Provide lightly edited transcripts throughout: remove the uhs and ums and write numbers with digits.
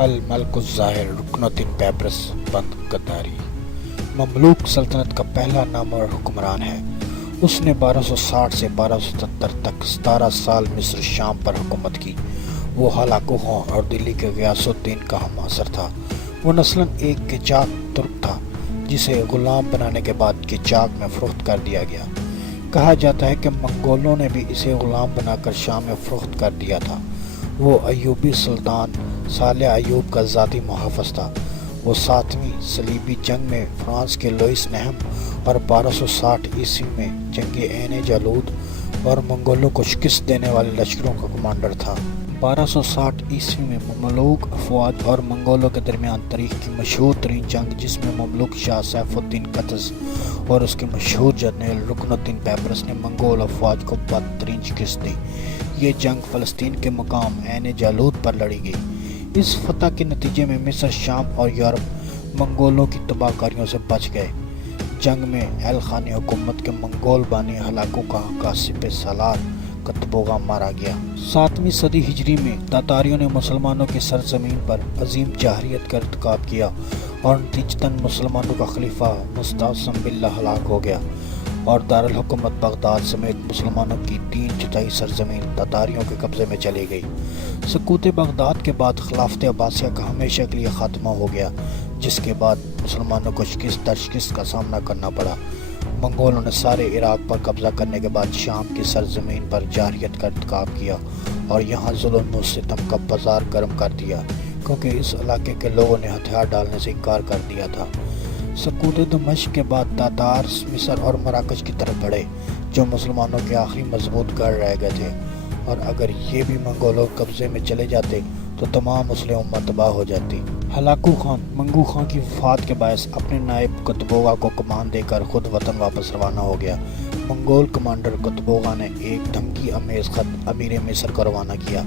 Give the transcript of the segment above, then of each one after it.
الملک الظاہر رکن الدین بیبرس بند غداری مملوک سلطنت کا پہلا نامور حکمران ہے۔ اس نے 1260 سے 1277 تک 17 سال مصر شام پر حکومت کی۔ وہ ہلاکو خان اور دلی کے غیاث الدین کا ہم عصر تھا۔ وہ نسلاً ایک قیچاک ترک تھا جسے غلام بنانے کے بعد قیچاک میں فروخت کر دیا گیا۔ کہا جاتا ہے کہ منگولوں نے بھی اسے غلام بنا کر شام میں فروخت کر دیا تھا۔ وہ ایوبی سلطان صالح ایوب کا ذاتی محافظ تھا۔ وہ 7ویں صلیبی جنگ میں فرانس کے لوئس نہم اور 1260 عیسوی میں جنگ عین جالوت اور منگولوں کو شکست دینے والے لشکروں کا کمانڈر تھا۔ 1260 عیسوی میں مملوک افواج اور منگولوں کے درمیان تاریخ کی مشہور ترین جنگ، جس میں مملوک شاہ سیف الدین قطز اور اس کے مشہور جرنیل رکن الدین بیبرس نے منگول افواج کو بدترین شکست دی۔ یہ جنگ فلسطین کے مقام عین جالوت پر لڑی گئی۔ اس فتح کے نتیجے میں مصر، شام اور یورپ منگولوں کی تباہ کاریوں سے بچ گئے۔ جنگ میں اہل خانہ حکومت کے منگول بانی ہلاکو خان کا سپہ سالار قطبوغا مارا گیا۔ 7ویں صدی ہجری میں تاتاریوں نے مسلمانوں کی سرزمین پر عظیم جارحیت کا ارتکاب کیا اور نتیجتاً مسلمانوں کا خلیفہ مستعصم باللہ ہلاک ہو گیا اور دارالحکومت بغداد سمیت مسلمانوں کی 3/4 سرزمین تاتاریوں کے قبضے میں چلی گئی۔ سقوط بغداد کے بعد خلافت عباسیہ کا ہمیشہ کے لیے خاتمہ ہو گیا، جس کے بعد مسلمانوں کو شکست در شکست کا سامنا کرنا پڑا۔ منگولوں نے سارے عراق پر قبضہ کرنے کے بعد شام کی سرزمین پر جارحیت کا ارتکاب کیا اور یہاں ظلم و ستم کا بازار گرم کر دیا، کیونکہ اس علاقے کے لوگوں نے ہتھیار ڈالنے سے انکار کر دیا تھا۔ سقوط دمشق کے بعد تاتار مصر اور مراکش کی طرف بڑھے، جو مسلمانوں کے آخری مضبوط گڑھ رہ گئے تھے، اور اگر یہ بھی منگولوں قبضے میں چلے جاتے تو تمام مسلم امت تباہ ہو جاتی۔ ہلاکو خان منگو خان کی وفات کے باعث اپنے نائب قطبوغا کو کمان دے کر خود وطن واپس روانہ ہو گیا۔ منگول کمانڈر قطبوغا نے ایک دھمکی آمیز خط امیر مصر کو روانہ کیا۔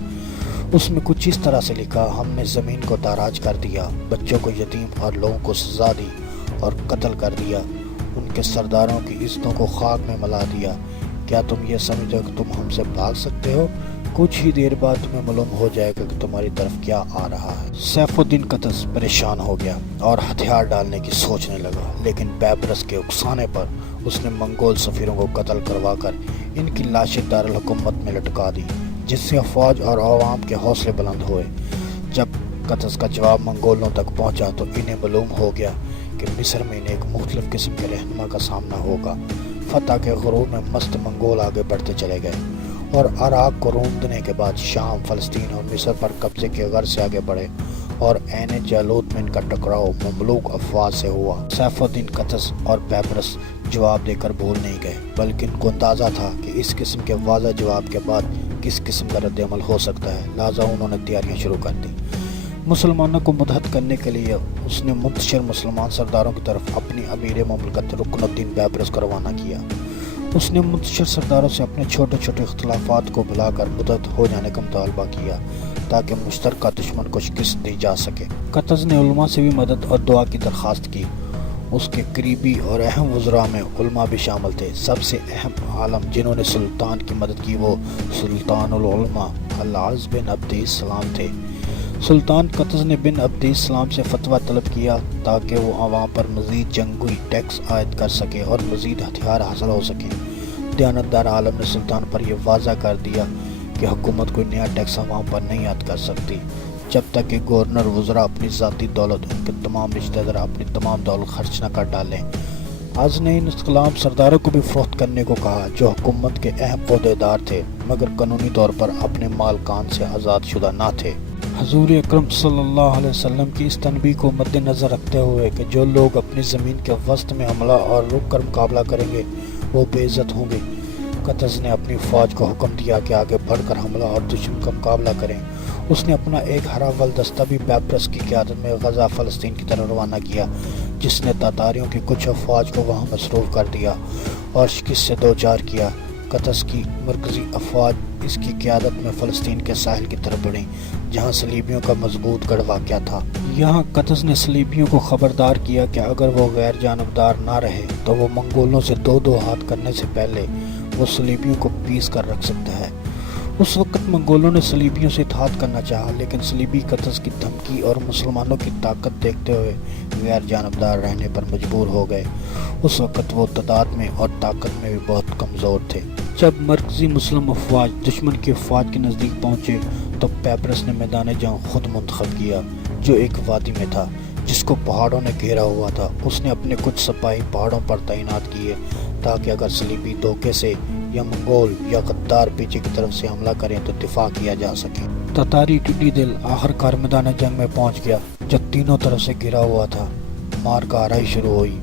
اس میں کچھ اس طرح سے لکھا: ہم نے زمین کو تاراج کر دیا، بچوں کو یتیم اور لوگوں کو سزا دی اور قتل کر دیا، ان کے سرداروں کی عزتوں کو خاک میں ملا دیا۔ کیا تم یہ سمجھو کہ تم ہم سے بھاگ سکتے ہو؟ کچھ ہی دیر بعد تمہیں معلوم ہو جائے گا کہ تمہاری طرف کیا آ رہا ہے۔ سیف الدین قطز پریشان ہو گیا اور ہتھیار ڈالنے کی سوچنے لگا، لیکن بیبرس کے اکسانے پر اس نے منگول سفیروں کو قتل کروا کر ان کی لاشیں دارالحکومت میں لٹکا دی، جس سے افواج اور عوام کے حوصلے بلند ہوئے۔ جب قطز کا جواب منگولوں تک پہنچا تو انہیں معلوم ہو گیا کہ مصر میں انہیں ایک مختلف قسم کے رہنما کا سامنا ہوگا۔ فتح کے غرور میں مست منگول آگے بڑھتے چلے گئے اور عراق کو روندنے کے بعد شام، فلسطین اور مصر پر قبضے کے غرض سے آگے بڑھے، اور عین جالوت میں ان کا ٹکراؤ مملوک افواج سے ہوا۔ سیف الدین قطز اور بیبرس جواب دے کر بھول نہیں گئے، بلکہ ان کو اندازہ تھا کہ اس قسم کے واضح جواب کے بعد کس قسم کا رد عمل ہو سکتا ہے، لہٰذا انہوں نے تیاریاں شروع کر دی۔ مسلمانوں کو مدحت کرنے کے لیے اس نے منتشر مسلمان سرداروں کی طرف اپنی امیر مملکت رکن الدین بیبرس کو روانہ کیا۔ اس نے منتشر سرداروں سے اپنے چھوٹے چھوٹے اختلافات کو بھلا کر مدحت ہو جانے کا مطالبہ کیا تاکہ مشترکہ دشمن کو شکست دی جا سکے۔ قطز نے علماء سے بھی مدد اور دعا کی درخواست کی۔ اس کے قریبی اور اہم وزراء میں علماء بھی شامل تھے۔ سب سے اہم عالم جنہوں نے سلطان کی مدد کی وہ سلطان العلماء العز بن عبد السلام تھے۔ سلطان قطز نے بن عبد السلام سے فتویٰ طلب کیا تاکہ وہ عوام پر مزید جنگی ٹیکس عائد کر سکے اور مزید ہتھیار حاصل ہو سکیں۔ دیانتدار عالم نے سلطان پر یہ واضح کر دیا کہ حکومت کوئی نیا ٹیکس عوام پر نہیں عائد کر سکتی جب تک کہ گورنر وزراء اپنی ذاتی دولت، ان کے تمام رشتہ دار اپنی تمام دولت خرچ نہ کر ڈالیں۔ آج نے ان اسلام سرداروں کو بھی فروخت کرنے کو کہا جو حکومت کے اہم عہدیدار تھے مگر قانونی طور پر اپنے مالکان سے آزاد شدہ نہ تھے۔ حضور اکرم صلی اللہ علیہ وسلم کی اس تنبیہ کو مد نظر رکھتے ہوئے کہ جو لوگ اپنی زمین کے وسط میں حملہ اور رک کر مقابلہ کریں گے وہ بے عزت ہوں گے، قطز نے اپنی فوج کو حکم دیا کہ آگے بڑھ کر حملہ اور دشمن کا مقابلہ کریں۔ اس نے اپنا ایک ہراول دستہ بھی بیبرس کی قیادت میں غزہ فلسطین کی طرف روانہ کیا، جس نے تاتاریوں کی کچھ افواج کو وہاں مصروف کر دیا اور شکست سے دوچار کیا۔ قطز کی مرکزی افواج اس کی قیادت میں فلسطین کے ساحل کی طرف بڑھیں، جہاں صلیبیوں کا مضبوط گڑھ واقع تھا۔ یہاں قطز نے صلیبیوں کو خبردار کیا کہ اگر وہ غیر جانبدار نہ رہے تو وہ منگولوں سے دو ہاتھ کرنے سے پہلے وہ صلیبیوں کو پیس کر رکھ سکتا ہے۔ اس وقت منگولوں نے صلیبیوں سے اتحاد کرنا چاہا، لیکن صلیبی قتل کی دھمکی اور مسلمانوں کی طاقت دیکھتے ہوئے غیر جانبدار رہنے پر مجبور ہو گئے۔ اس وقت وہ تعداد میں اور طاقت میں بھی بہت کمزور تھے۔ جب مرکزی مسلم افواج دشمن کی افواج کے نزدیک پہنچے تو پیپرس نے میدان جنگ خود منتخب کیا، جو ایک وادی میں تھا جس کو پہاڑوں نے گھیرا ہوا تھا۔ اس نے اپنے کچھ سپاہی پہاڑوں پر تعینات کیے تاکہ اگر صلیبی دھوکے سے یا منگول یا غدار پیچھے کی طرف سے حملہ کریں تو دفاع کیا جا سکے۔ تتاری ٹڈی دل آخر کار میدان جنگ میں پہنچ گیا، جو تینوں طرف سے گھرا ہوا تھا۔ مار کا آرائی شروع ہوئی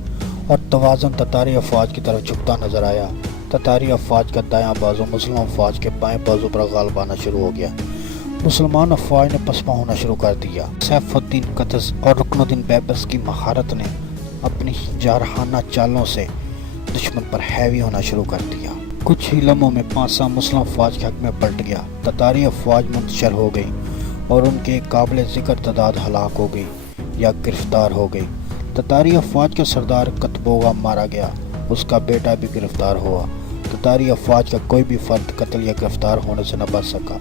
اور توازن تتاری افواج کی طرف جھکتا نظر آیا۔ تتاری افواج کا دایاں بازو مسلم افواج کے بائیں بازو پر غالب آنا شروع ہو گیا۔ مسلمان افواج نے پسپا ہونا شروع کر دیا۔ سیف الدین قطز اور رکن الدین بیبرس کی مہارت نے اپنی جارحانہ چالوں سے دشمن پر ہیوی ہونا شروع کر دیا۔ کچھ ہی لمحوں میں پانسا مسلم افواج کے حق میں پلٹ گیا۔ تتاری افواج منتشر ہو گئی اور ان کے قابل ذکر تعداد ہلاک ہو گئی یا گرفتار ہو گئی۔ تتاری افواج کا سردار قطبوغا مارا گیا، اس کا بیٹا بھی گرفتار ہوا۔ تتاری افواج کا کوئی بھی فرد قتل یا گرفتار ہونے سے نہ بچ سکا،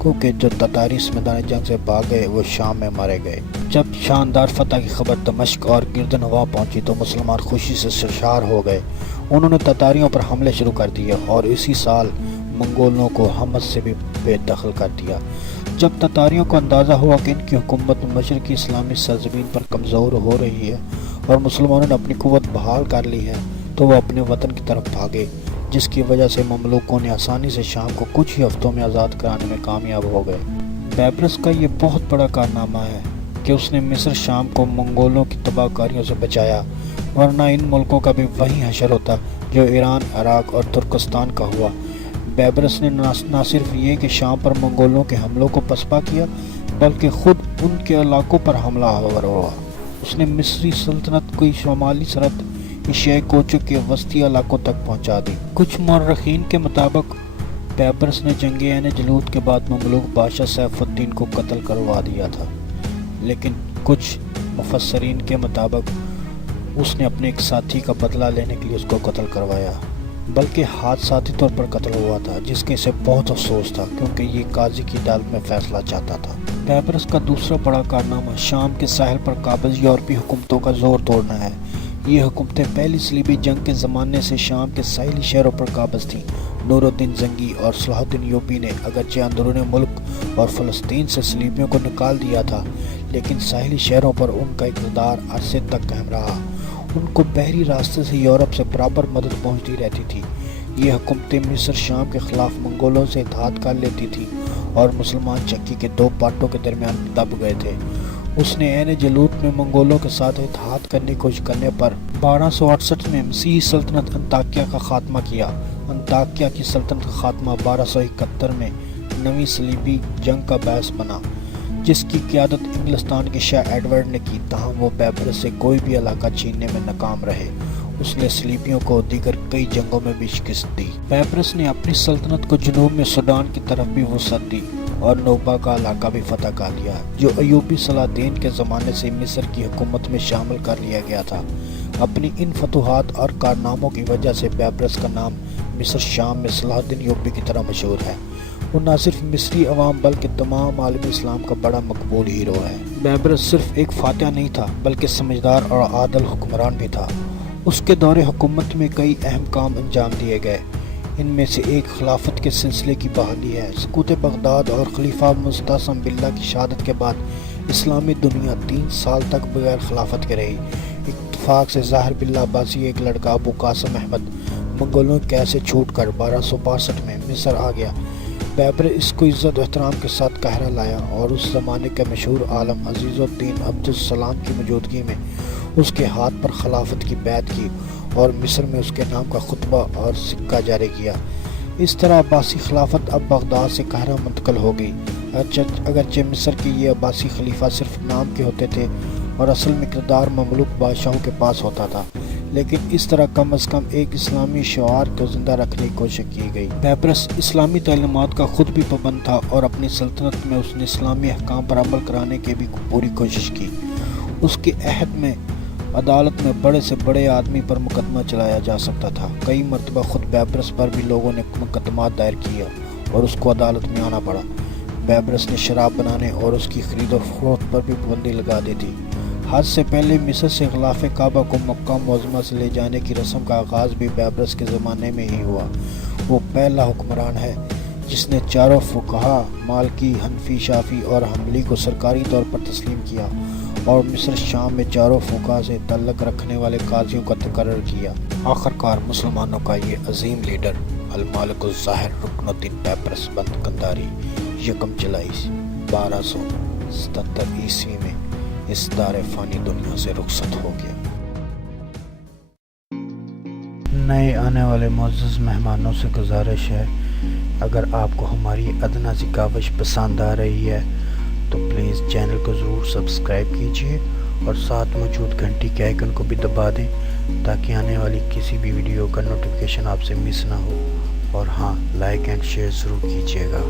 کیونکہ جو تتاری اس میدان جنگ سے بھاگ گئے وہ شام میں مارے گئے۔ جب شاندار فتح کی خبر دمشق اور گردنواں پہنچی تو مسلمان خوشی سے سرشار ہو گئے۔ انہوں نے تتاریوں پر حملے شروع کر دیے اور اسی سال منگولوں کو حمص سے بھی بے دخل کر دیا۔ جب تتاریوں کو اندازہ ہوا کہ ان کی حکومت مشرقی اسلامی سرزمین پر کمزور ہو رہی ہے اور مسلمانوں نے اپنی قوت بحال کر لی ہے تو وہ اپنے وطن کی طرف بھاگے، جس کی وجہ سے مملوکوں نے آسانی سے شام کو کچھ ہی ہفتوں میں آزاد کرانے میں کامیاب ہو گئے۔ بیبرس کا یہ بہت بڑا کارنامہ ہے کہ اس نے مصر شام کو منگولوں کی تباہ کاریوں سے بچایا، ورنہ ان ملکوں کا بھی وہی حشر ہوتا جو ایران، عراق اور ترکستان کا ہوا۔ بیبرس نے نہ صرف یہ کہ شام پر منگولوں کے حملوں کو پسپا کیا، بلکہ خود ان کے علاقوں پر حملہ آور ہوا۔ اس نے مصری سلطنت کی شمالی سرحد ایشیائے کوچو کے وسطی علاقوں تک پہنچا دی۔ کچھ مورخین کے مطابق بیبرس نے جنگ عین جالوت کے بعد مملوک بادشاہ سیف الدین کو قتل کروا دیا تھا، لیکن کچھ مفسرین کے مطابق اس نے اپنے ایک ساتھی کا بدلہ لینے کے لیے اس کو قتل کروایا، بلکہ حادثاتی طور پر قتل ہوا تھا، جس کے اسے بہت افسوس تھا کیونکہ یہ قاضی کی عدالت میں فیصلہ چاہتا تھا۔ بیبرس کا دوسرا بڑا کارنامہ شام کے ساحل پر قابض یورپی حکومتوں کا زور توڑنا ہے۔ یہ حکومتیں پہلی صلیبی جنگ کے زمانے سے شام کے ساحلی شہروں پر قابض تھیں۔ نور الدین زنگی اور صلاح الدین ایوبی نے اگرچہ اندرون ملک اور فلسطین سے صلیبیوں کو نکال دیا تھا، لیکن ساحلی شہروں پر ان کا اقتدار عرصے تک قائم رہا۔ ان کو بحری راستے سے یورپ سے برابر مدد پہنچتی رہتی تھی۔ یہ حکومتیں مصر شام کے خلاف منگولوں سے اتحاد کر لیتی تھی اور مسلمان چکی کے دو پارٹوں کے درمیان دب گئے تھے۔ اس نے عین جالوت میں منگولوں کے ساتھ اتحاد کرنے کی کوشش کرنے پر 1268 میں مسیحی سلطنت انطاکیہ کا خاتمہ کیا۔ انطاکیہ کی سلطنت کا خاتمہ 1271 میں نویں صلیبی جنگ کا باعث بنا، جس کی قیادت انگلستان کے شاہ ایڈورڈ نے کی، تاہم وہ بیبرس سے کوئی بھی علاقہ چھیننے میں ناکام رہے۔ اس نے صلیبیوں کو دیگر کئی جنگوں میں بھی شکست دی۔ بیبرس نے اپنی سلطنت کو جنوب میں سوڈان کی طرف بھی وسعت دی اور نوبا کا علاقہ بھی فتح کر لیا، جو ایوبی صلاح الدین کے زمانے سے مصر کی حکومت میں شامل کر لیا گیا تھا۔ اپنی ان فتوحات اور کارناموں کی وجہ سے بیبرس کا نام مصر شام میں صلاح الدین ایوبی کی طرح مشہور ہے۔ وہ نہ صرف مصری عوام بلکہ تمام عالمی اسلام کا بڑا مقبول ہیرو ہے۔ بیبرس صرف ایک فاتح نہیں تھا بلکہ سمجھدار اور عادل حکمران بھی تھا۔ اس کے دور حکومت میں کئی اہم کام انجام دیے گئے۔ ان میں سے ایک خلافت کے سلسلے کی بحالی ہے۔ سقوط بغداد اور خلیفہ مستعصم باللہ کی شہادت کے بعد اسلامی دنیا 3 سال تک بغیر خلافت کے رہی۔ اتفاق سے ظاہر باللہ عباسی ایک لڑکا ابو قاسم احمد منگولوں کے قید سے چھوٹ کر 1262 میں مصر آ گیا۔ بیبر اس کو عزت و احترام کے ساتھ قاہرہ لایا اور اس زمانے کے مشہور عالم عزیز الدین عبدالسلام کی موجودگی میں اس کے ہاتھ پر خلافت کی بیعت کی اور مصر میں اس کے نام کا خطبہ اور سکہ جاری کیا۔ اس طرح عباسی خلافت اب بغداد سے قاہرہ منتقل ہو گئی۔ اگرچہ مصر کے یہ عباسی خلیفہ صرف نام کے ہوتے تھے اور اصل میں کردار مملوک بادشاہوں کے پاس ہوتا تھا، لیکن اس طرح کم از کم ایک اسلامی شعار کو زندہ رکھنے کی کوشش کی گئی۔ بیبرس اسلامی تعلیمات کا خود بھی پابند تھا اور اپنی سلطنت میں اس نے اسلامی احکام پر عمل کرانے کی بھی پوری کوشش کی۔ اس کے عہد میں عدالت میں بڑے سے بڑے آدمی پر مقدمہ چلایا جا سکتا تھا۔ کئی مرتبہ خود بیبرس پر بھی لوگوں نے مقدمات دائر کیا اور اس کو عدالت میں آنا پڑا۔ بیبرس نے شراب بنانے اور اس کی خرید و فروخت پر بھی پابندی لگا دی تھی۔ حج سے پہلے مصر سے غلاف کعبہ کو مکہ معظمہ سے لے جانے کی رسم کا آغاز بھی بیبرس کے زمانے میں ہی ہوا۔ وہ پہلا حکمران ہے جس نے چاروں فقہا مالکی، حنفی، شافعی اور حنبلی کو سرکاری طور پر تسلیم کیا اور مصر شام میں چاروں فقہا سے تعلق رکھنے والے قاضیوں کا تقرر کیا۔ آخرکار مسلمانوں کا یہ عظیم لیڈر الملک الظاہر رکن الدین بیبرس بند قنداری 1 جولائی 1277 عیسوی میں اس دار فانی دنیا سے رخصت ہو گیا۔ نئے آنے والے معزز مہمانوں سے گزارش ہے، اگر آپ کو ہماری ادنیٰ سی کاوش پسند آ رہی ہے تو پلیز چینل کو ضرور سبسکرائب کیجیے اور ساتھ موجود گھنٹی کے آئیکن کو بھی دبا دیں تاکہ آنے والی کسی بھی ویڈیو کا نوٹیفیکیشن آپ سے مس نہ ہو، اور ہاں، لائک اینڈ شیئر ضرور کیجیے گا۔